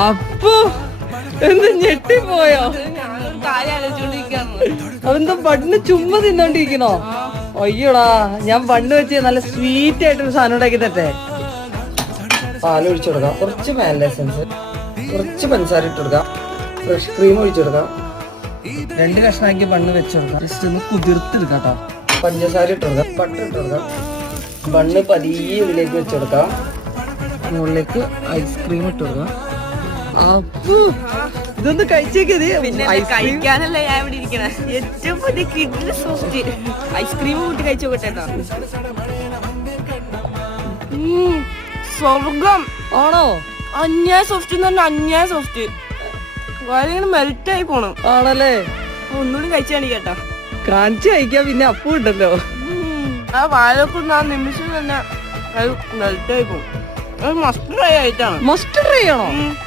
അപ്പൊ എന്താ ഞെട്ടിപ്പോയോ? അതെന്താ ബണ്ണ് ചുമ്മാ തിന്നോണ്ടിരിക്കണോ? അയ്യോടാ, ഞാൻ ബണ്ണ് വെച്ച് നല്ല സ്വീറ്റ് ആയിട്ടൊരു സാധനം ഉണ്ടാക്കി തരട്ടെ. പാൽ ഒഴിച്ചു കൊടുക്കാം, കുറച്ച് വാനില എസൻസ്, കുറച്ച് പഞ്ചസാര ഇട്ട് കൊടുക്കാം, ഫ്രഷ് ക്രീം ഒഴിച്ചു കൊടുക്കാം, 2 കഷ്ണാക്കി ബണ്ണ് വെച്ച് കൊടുക്കാം. ജസ്റ്റ് ഒന്ന് കുതിർത്തെടുക്കാം കേട്ടോ. പഞ്ചസാര ഇട്ട് കൊടുക്കാം, ബട്ടർ ഇട്ട് കൊടുക്കാം. ബണ്ണ് പതിയെ ഉള്ളിലേക്ക് വെച്ച് കൊടുക്കാം. മുകളിലേക്ക് ഐസ്ക്രീം ഇട്ട് കൊടുക്കാം. ഇതൊന്ന് കഴിച്ചേക്കത്. കഴിക്കാനല്ല ഞാൻ ഇവിടെ ഇരിക്കണ. ഏറ്റവും വലിയ കിഡ്നി സോഫ്റ്റ് ഐസ്ക്രീം കൂട്ടി കഴിച്ചു നോക്കട്ടെ. സ്വർഗം ആണോ? അന്യായ സോഫ്റ്റ് എന്ന് പറഞ്ഞാൽ അന്യായ സോഫ്റ്റ്. വളരെ മെൽറ്റ് ആയി പോണം. ആണല്ലേ? ഒന്നുകൂടി കഴിച്ചു കാണിക്കട്ടോ. കാണിച്ചു കഴിക്കാം. പിന്നെ അപ്പു ഉണ്ടല്ലോ, ആ വാഴക്കും ആ നിമിഷം തന്നെ അത് മെൽറ്റ് ആയി പോകും. മസ്റ്റ് ട്രൈ ആയിട്ടാണ്. മസ്റ്റ് ട്രൈ ആണോ?